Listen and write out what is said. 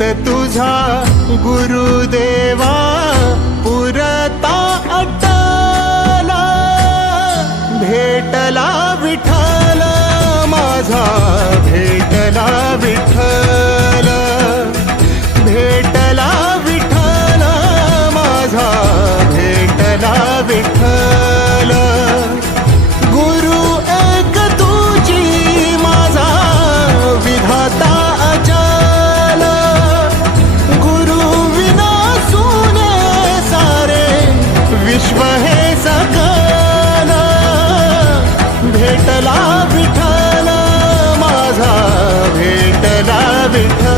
तुझा गुरुदेवा पुरता अटला, भेटला विठ्ठल माझा, भेटला विठ्ठल, भेटला विठ्ठल माझा, भेटला विठ्ठल. गुरु एक तुझी माझा विधाता अचल, गुरु विना सुने सारे विश्व हे सकल. भेटला विठ्ठल माझा, भेटला विठ्ठल.